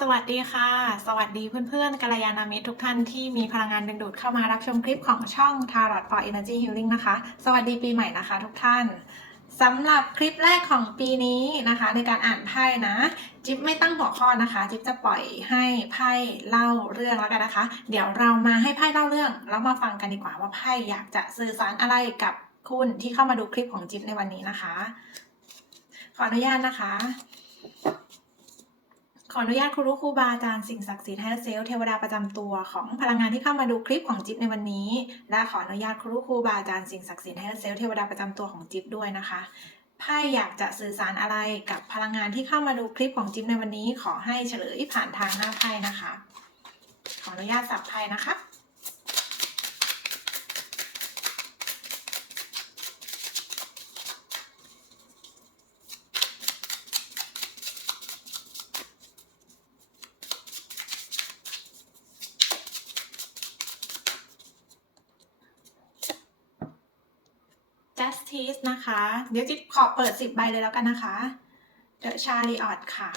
สวัสดีค่ะ สวัสดีเพื่อนๆกัลยาณมิตรทุกท่านที่มีพลังงานดึงดูดเข้ามารับชมคลิปของช่อง Tarot for Energy Healing นะคะ สวัสดีปีใหม่นะคะทุกท่านสำหรับคลิปแรกของปีนี้นะคะ ในการอ่านไพ่นะ จิ๊บไม่ตั้งหัวข้อนะคะ จิ๊บจะปล่อยให้ไพ่เล่าเรื่องแล้วกันนะคะ เดี๋ยวเรามาให้ไพ่เล่าเรื่อง แล้วมาฟังกันดีกว่าว่าไพ่อยากจะสื่อสารอะไรกับคุณที่เข้ามาดูคลิปของจิ๊บในวันนี้นะคะ ขออนุญาตนะคะ ขออนุญาตครูรู้ครูบาอาจารย์สิ่งศักดิ์สิทธิ์ให้เซลเทวดาประจำตัวของพลังงานที่เข้ามาดูคลิปของจิ๊บในวันนี้ และขออนุญาตครูรู้ครูบาอาจารย์สิ่งศักดิ์สิทธิ์ให้เซลเทวดาประจำตัวของจิ๊บด้วยนะคะไพ่อยากจะสื่อสารอะไรกับพลังงานที่เข้ามาดูคลิปของจิ๊บในวันนี้ ขอให้เฉลยผ่านทางหน้าไพ่นะคะ ขออนุญาตสับไพ่นะคะ justice นะคะ เดี๋ยวจิ๊บขอเปิดสิบใบเลยแล้วกันนะคะ the chariot ค่ะ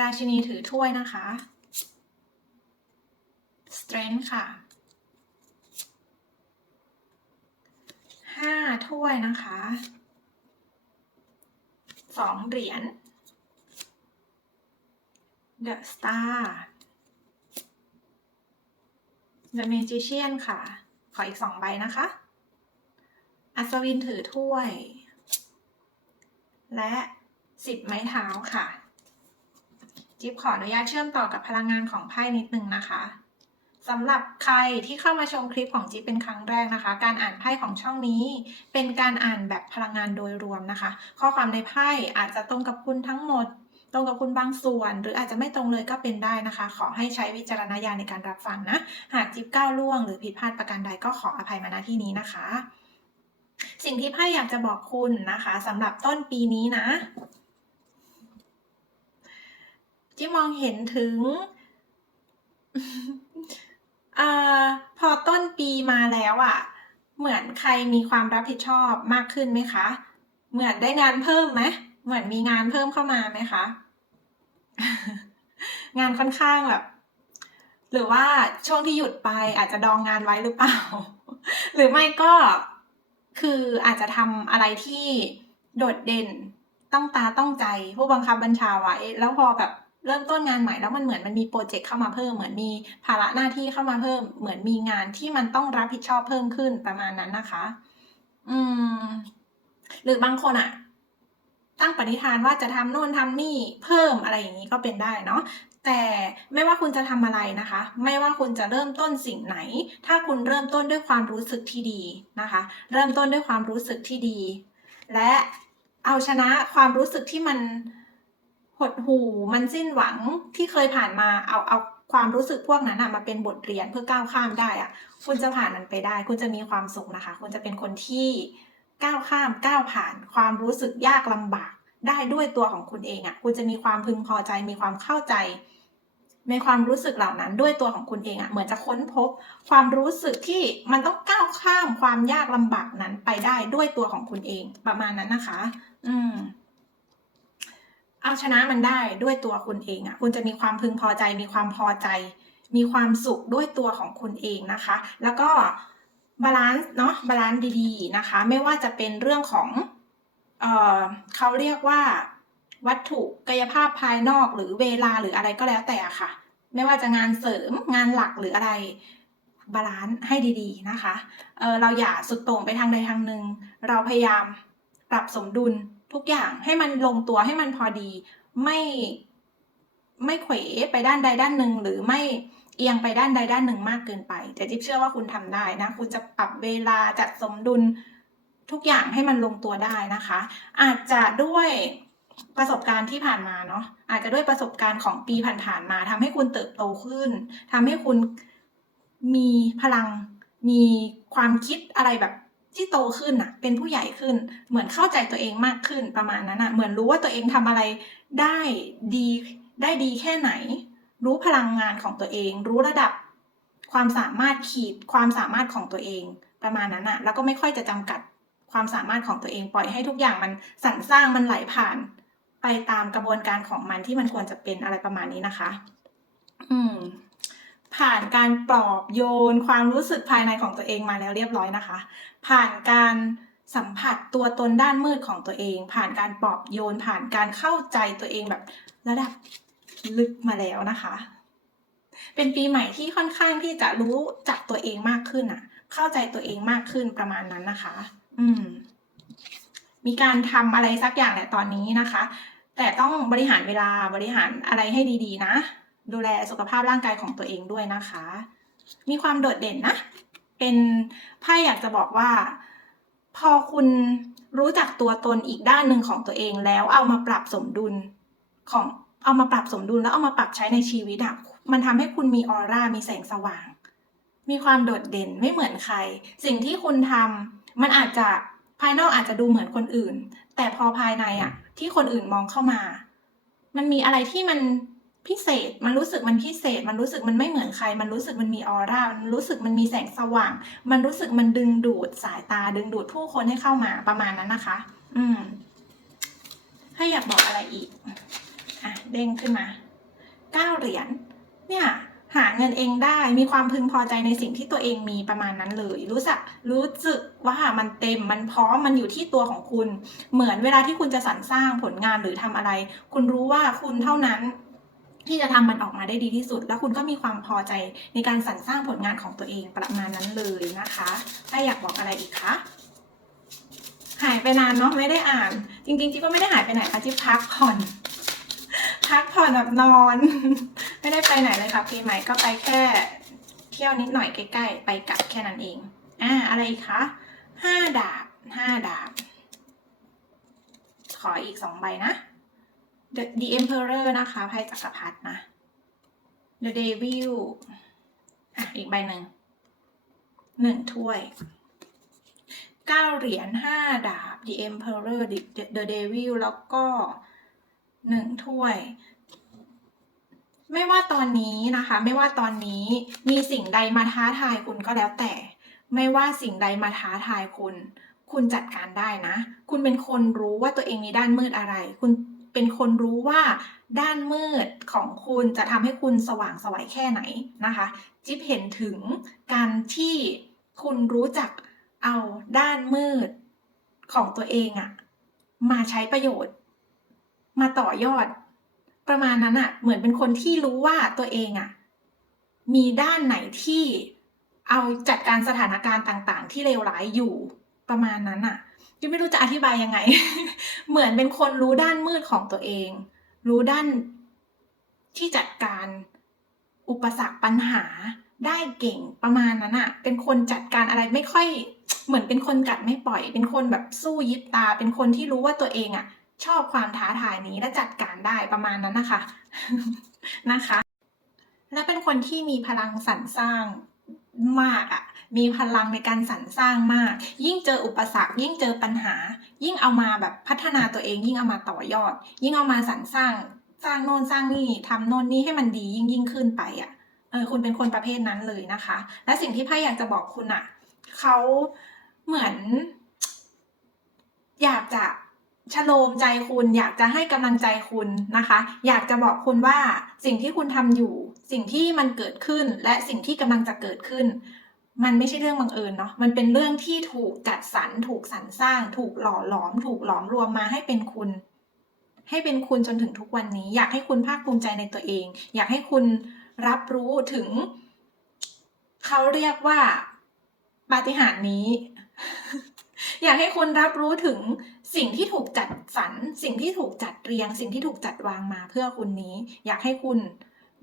ราชินีถือถ้วยนะคะ strength ค่ะห้าถ้วยนะคะสองเหรียญ the star the magician ค่ะ ออีกสองใบนะคะ อัศวินถือถ้วย และสิบไม้เท้าค่ะ จิ๊บขออนุญาตเชื่อมต่อกับพลังงานของไพ่นิดนึงนะคะสำหรับใครที่เข้ามาชมคลิปของจิ๊บเป็นครั้งแรกนะคะ การอ่านไพ่ของช่องนี้ เป็นการอ่านแบบพลังงานโดยรวมนะคะ ข้อความในไพ่อาจจะตรงกับคุณทั้งหมด ตรงกับคุณบางส่วน หรืออาจจะไม่ตรงเลยก็เป็นได้นะคะ ขอให้ใช้วิจารณญาณในการรับฟังนะ หากจิ๊บก้าวล่วงหรือผิดพลาดประการใดก็ขออภัยมาณที่นี้นะคะ สิ่งที่ไพ่อยากจะบอกคุณนะคะสำหรับต้นปีนี้นะจิ๊บมองเห็นถึงอพอต้นปีมาแล้วอะ่ะ เหมือนใครมีความรับผิดชอบมากขึ้นไหมคะ เหมือนได้งานเพิ่มไหม เหมือนมีงานเพิ่มเข้ามาไหมคะ งานค่อนข้างแบบ หรือว่าช่วงที่หยุดไปอาจจะดองงานไว้หรือเปล่า หรือไม่ก็คืออาจจะทำอะไรที่โดดเด่นต้องตาต้องใจ ผู้บังคับบัญชาไว้ แล้วพอแบบเริ่มต้นงานใหม่แล้วมันเหมือนมันมีโปรเจกต์เข้ามาเพิ่ม เหมือนมีภาระหน้าที่เข้ามาเพิ่ม เหมือนมีงานที่มันต้องรับผิดชอบเพิ่มขึ้นประมาณนั้นนะคะ อืม หรือบางคนอะ ตั้งปณิธานว่าจะทำโน่นทำนี่เพิ่มอะไรอย่างนี้ก็เป็นได้เนาะแต่ไม่ว่าคุณจะทำอะไรนะคะ ไม่ว่าคุณจะเริ่มต้นสิ่งไหน ถ้าคุณเริ่มต้นด้วยความรู้สึกที่ดีนะคะ เริ่มต้นด้วยความรู้สึกที่ดี และเอาชนะความรู้สึกที่มันหดหู่มันสิ้นหวังที่เคยผ่านมาเอาเอาความรู้สึกพวกนั้นมาเป็นบทเรียนเพื่อก้าวข้ามได้อะคุณจะผ่านมันไปได้ คุณจะมีความสุขนะคะ คุณจะเป็นคนที่ ก้าวข้ามก้าวผ่าน ความรู้สึกยากลำบาก ได้ด้วยตัวของคุณเองอะ่ะ คุณจะมีความพึงพอใจมีความเข้าใจ ในความรู้สึกเหล่านั้นด้วยตัวของคุณเองอะ่ะเหมือนจะค้นพบ ความรู้สึกที่มันต้องก้าวข้ามความยากลำบากนั้นไปได้ด้วยตัวของคุณเองประมาณนั้นนะคะ อืมเอาชนะมันได้ด้วยตัวคุณเองอะ่ะ คุณจะมีความพึงพอใจ มีความพอใจ มีความสุขด้วยตัวของคุณเองนะคะ แล้วก็ บาลานซ์เนาะบาลานซ์ดีๆนะคะ ไม่ว่าจะเป็นเรื่องของเอ่อเขาเรียกว่าวัตถุกายภาพภายนอกหรือเวลาหรืออะไรก็แล้วแต่ค่ะ ไม่ว่าจะงานเสริมงานหลักหรืออะไรบาลานซ์ให้ดีๆนะคะเออเราอย่าสุดโต่งไปทางใดทางหนึ่งเราพยายามปรับสมดุลทุกอย่างให้มันลงตัวให้มันพอดี ไม่ไม่เขวไปด้านใดด้านหนึ่งหรือไม่ เอียงไปด้านใดด้านหนึ่งมากเกินไป แต่จิ๊บเชื่อว่าคุณทำได้นะ คุณจะปรับเวลาจัดสมดุลทุกอย่างให้มันลงตัวได้นะคะ อาจจะด้วยประสบการณ์ที่ผ่านมาเนาะอาจจะด้วยประสบการณ์ของปีผ่านๆมาทำให้คุณเติบโตขึ้นทำให้คุณมีพลังมีความคิดอะไรแบบที่โตขึ้นอะเป็นผู้ใหญ่ขึ้น เหมือนเข้าใจตัวเองมากขึ้นประมาณนั้นอะเหมือนรู้ว่าตัวเองทำอะไรได้ดีได้ดีแค่ไหน รู้พลังงานของตัวเอง รู้ระดับความสามารถขีดความสามารถของตัวเอง ประมาณนั้นอะแล้วก็ไม่ค่อยจะจำกัดความสามารถของตัวเองปล่อยให้ทุกอย่างมันสรรสร้างมันไหลผ่าน ไปตามกระบวนการของมันที่มันควรจะเป็นอะไรประมาณนี้นะคะ อืม ผ่านการปลอบโยนความรู้สึกภายในของตัวเองมาแล้วเรียบร้อยนะคะ ผ่านการสัมผัสตัวตนด้านมืดของตัวเอง ผ่านการปลอบโยน ผ่านการเข้าใจตัวเองแบบระดับ ลึกมาแล้วนะคะ เป็นปีใหม่ที่ค่อนข้างที่จะรู้จักตัวเองมากขึ้นอะเข้าใจตัวเองมากขึ้นประมาณนั้นนะคะ อืม มีการทำอะไรสักอย่างแหละตอนนี้นะคะ แต่ต้องบริหารเวลาบริหารอะไรให้ดีๆ นะ ดูแลสุขภาพร่างกายของตัวเองด้วยนะคะ มีความโดดเด่นนะ เป็นไพ่อยากจะบอกว่า พอคุณรู้จักตัวตนอีกด้านหนึ่งของตัวเองแล้วเอามาปรับสมดุลของ เอามาปรับสมดุลแล้วเอามาปรับใช้ในชีวิตอะมันทำให้คุณมีออร่ามีแสงสว่าง มีความโดดเด่นไม่เหมือนใคร สิ่งที่คุณทำมันอาจจะภายนอกอาจจะดูเหมือนคนอื่น แต่พอภายในอะที่คนอื่นมองเข้ามา มันมีอะไรที่มันพิเศษ มันรู้สึกมันพิเศษ มันรู้สึกมันไม่เหมือนใคร มันรู้สึกมันมีออร่า มันรู้สึกมันมีแสงสว่าง มันรู้สึกมันดึงดูดสายตา ดึงดูดผู้คนให้เข้ามาประมาณนั้นนะคะ อืม ให้อยากบอกอะไรอีก อะเด้งขึ้นมาเก้าเหรียญเนี่ยหาเงินเองได้มีความพึงพอใจในสิ่งที่ตัวเองมีประมาณนั้นเลย รู้สึกรู้สึกว่ามันเต็มมันพร้อมมันอยู่ที่ตัวของคุณ เหมือนเวลาที่คุณจะสรรสร้างผลงานหรือทำอะไร คุณรู้ว่าคุณเท่านั้น ที่จะทำมันออกมาได้ดีที่สุด แล้วคุณก็มีความพอใจในการสรรสร้างผลงานของตัวเองประมาณนั้นเลยนะคะถ้าอยากบอกอะไรอีกคะหายไปนานเนาะไม่ได้อ่าน จริงๆจิ๊บก็ไม่ได้หายไปไหนค่ะจิ๊บพักผ่อน พักผ่อนแบบนอน ไม่ได้ไปไหนเลยค่ะปีใหม่ก็ไปแค่เที่ยวนิดหน่อยใกล้ๆ ไปกลับแค่นั้นเอง อ่า อะไรอีกคะห้าดาบห้าดาบ ขออีกสองใบนะ The The Emperor นะคะไพ่จักรพรรดินะ The Devil อะ อีกใบหนึ่ง หนึ่งถ้วยเก้าเหรียญห้าดาบ The Emperor The, The Devil แล้วก็ หนึ่งถ้วย ไม่ว่าตอนนี้นะคะ ไม่ว่าตอนนี้มีสิ่งใดมาท้าทายคุณก็แล้วแต่ ไม่ว่าสิ่งใดมาท้าทายคุณ คุณจัดการได้นะ คุณเป็นคนรู้ว่าตัวเองมีด้านมืดอะไร คุณเป็นคนรู้ว่าด้านมืดของคุณจะทำให้คุณสว่างสวัยแค่ไหนนะคะ จิ๊บเห็นถึงการที่คุณรู้จักเอาด้านมืดของตัวเองอะมาใช้ประโยชน์ มาต่อยอด ประมาณนั้นอะเหมือนเป็นคนที่รู้ว่าตัวเองอะมีด้านไหนที่เอาจัดการสถานการณ์ต่าง ๆ ที่เลวร้ายอยู่ประมาณนั้นอะจิ๊บไม่รู้จะอธิบายยังไง เหมือนเป็นคนรู้ด้านมืดของตัวเอง รู้ด้านที่จัดการอุปสรรคปัญหาได้เก่งประมาณนั้นอะเป็นคนจัดการอะไรไม่ค่อย เหมือนเป็นคนกัดไม่ปล่อย เป็นคนแบบสู้ยิบตา เป็นคนที่รู้ว่าตัวเองอะ ชอบความท้าทายนี้และจัดการได้ประมาณนั้นนะคะนะคะ และเป็นคนที่มีพลังสรรสร้างมากอะมีพลังในการสรรสร้างมาก ยิ่งเจออุปสรรค ยิ่งเจอปัญหา ยิ่งเอามาแบบพัฒนาตัวเอง ยิ่งเอามาต่อยอด ยิ่งเอามาสรรสร้าง สร้างโน่นสร้างนี่ทำโน่นนี่ให้มันดียิ่งยิ่งขึ้นไปอะเออคุณเป็นคนประเภทนั้นเลยนะคะ และสิ่งที่ไพ่อยากจะบอกคุณอะเขาเหมือน อยากจะ ชโลมใจคุณอยากจะให้กำลังใจคุณนะคะ อยากจะบอกคุณว่าสิ่งที่คุณทำอยู่ สิ่งที่มันเกิดขึ้นและสิ่งที่กำลังจะเกิดขึ้น มันไม่ใช่เรื่องบังเอิญเนาะมันเป็นเรื่องที่ถูกจัดสรรถูกสรรสร้าง ถูกหล่อหลอม ถูกหลอมรวมมาให้เป็นคุณ ให้เป็นคุณจนถึงทุกวันนี้ อยากให้คุณภาคภูมิใจในตัวเอง อยากให้คุณรับรู้ถึง เขาเรียกว่าปาฏิหาริย์นี้ อยากให้คุณรับรู้ถึงสิ่งที่ถูกจัดสรรสิ่งที่ถูกจัดเรียง สิ่งที่ถูกจัดวางมาเพื่อคุณนี้ อยากให้คุณ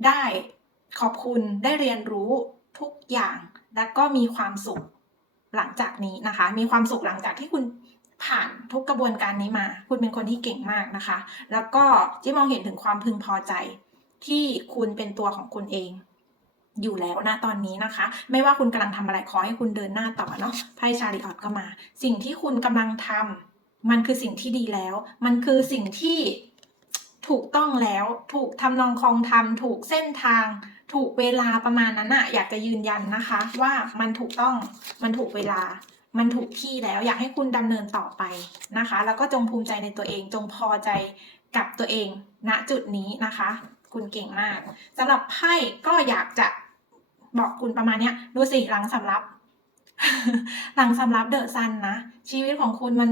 ได้ขอบคุณได้เรียนรู้ทุกอย่าง และก็มีความสุขหลังจากนี้นะคะ มีความสุขหลังจากที่คุณผ่านทุกกระบวนการนี้มา คุณเป็นคนที่เก่งมากนะคะ แล้วก็ที่มองเห็นถึงความพึงพอใจที่คุณเป็นตัวของคุณเอง อยู่แล้วนะตอนนี้นะคะ ไม่ว่าคุณกำลังทำอะไรขอให้คุณเดินหน้าต่อเนาะไพ่ชาริออตก็มา สิ่งที่คุณกำลังทำมันคือสิ่งที่ดีแล้ว มันคือสิ่งที่ถูกต้องแล้วถูกทำนองคลองธรรมถูกเส้นทาง ถูกเวลาประมาณนั้นอะอยากจะยืนยันนะคะ ว่ามันถูกต้องมันถูกเวลา มันถูกที่แล้วอยากให้คุณดำเนินต่อไปนะคะ แล้วก็จงภูมิใจในตัวเองจงพอใจกับตัวเองณจุดนี้นะคะ คุณเก่งมากสำหรับไพ่ก็อยากจะ บอกคุณประมาณเนี้ย ดูสิหลังสำรับ หลังสำรับเดอะซันนะ ชีวิตของคุณมัน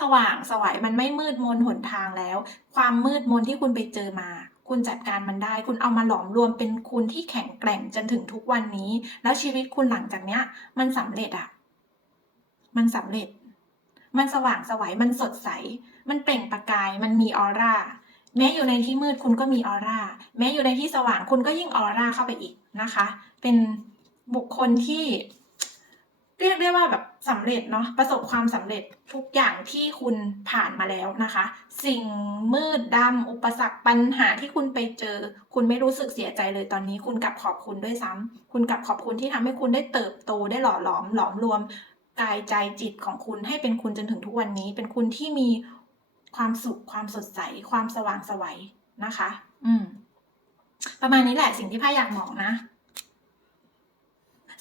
สว่างสวัยมันไม่มืดมนหนทางแล้ว ความมืดมนที่คุณไปเจอมา คุณจัดการมันได้ คุณเอามาหลอมรวมเป็นคุณที่แข็งแกร่งจนถึงทุกวันนี้ แล้วชีวิตคุณหลังจากเนี้ย มันสำเร็จอะมันสำเร็จ มันสว่างสวัยมันสดใส มันเปล่งประกาย มันมีออร่า แม้อยู่ในที่มืดคุณก็มีออร่า แม้อยู่ในที่สว่างคุณก็ยิ่งออร่าเข้าไปอีกนะคะ เป็นบุคคลที่ เรียกได้ว่าแบบสำเร็จเนาะประสบความสำเร็จทุกอย่างที่คุณผ่านมาแล้วนะคะ สิ่งมืดดำอุปสรรคปัญหาที่คุณไปเจอ คุณไม่รู้สึกเสียใจเลยตอนนี้คุณกลับขอบคุณด้วยซ้ำคุณกลับขอบคุณที่ทำให้คุณได้เติบโตได้หล่อหลอมหลอมรวมกายใจจิตของคุณให้เป็นคุณจนถึงทุกวันนี้ เป็นคุณที่มี ความสุข ความสดใส ความสว่างสวัยนะคะ อืม ประมาณนี้แหละสิ่งที่พ่าอยากบอกนะ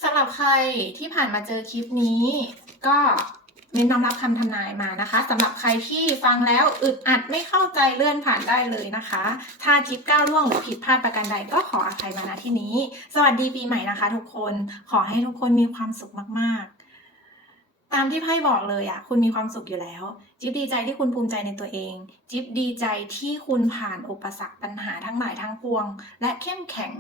สำหรับใครที่ผ่านมาเจอคลิปนี้ ก็เน้นน้อมรับคำทำนายมานะคะสำหรับใครที่ฟังแล้วอึดอัดไม่เข้าใจเลื่อนผ่านได้เลยนะคะ ถ้าคลิปก้าวล่วงหรือผิดพลาดประการใดก็ขออภัยมาณที่นี้ สวัสดีปีใหม่นะคะ ทุกคนขอให้ทุกคนมีความสุขมากๆ ตามที่ไพ่บอกเลยอะคุณมีความสุขอยู่แล้ว จิ๊บดีใจที่คุณภูมิใจในตัวเอง จิ๊บดีใจที่คุณผ่านอุปสรรคปัญหาทั้งหลายทั้งปวง และเข้มแข็ง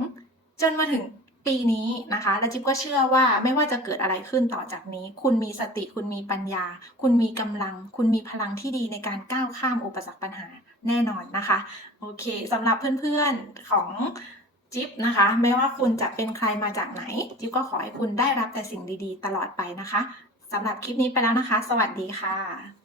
จนมาถึงปีนี้นะคะ และจิ๊บก็เชื่อว่าไม่ว่าจะเกิดอะไรขึ้นต่อจากนี้ คุณมีสติคุณมีปัญญา คุณมีกำลัง คุณมีพลังที่ดีในการก้าวข้ามอุปสรรคปัญหาแน่นอนนะคะ โอเคสำหรับเพื่อนๆของจิ๊บนะคะ ไม่ว่าคุณจะเป็นใครมาจากไหน จิ๊บก็ขอให้คุณได้รับแต่สิ่งดีๆ ตลอดไปนะคะ สำหรับคลิปนี้ไปแล้วนะคะ สวัสดีค่ะ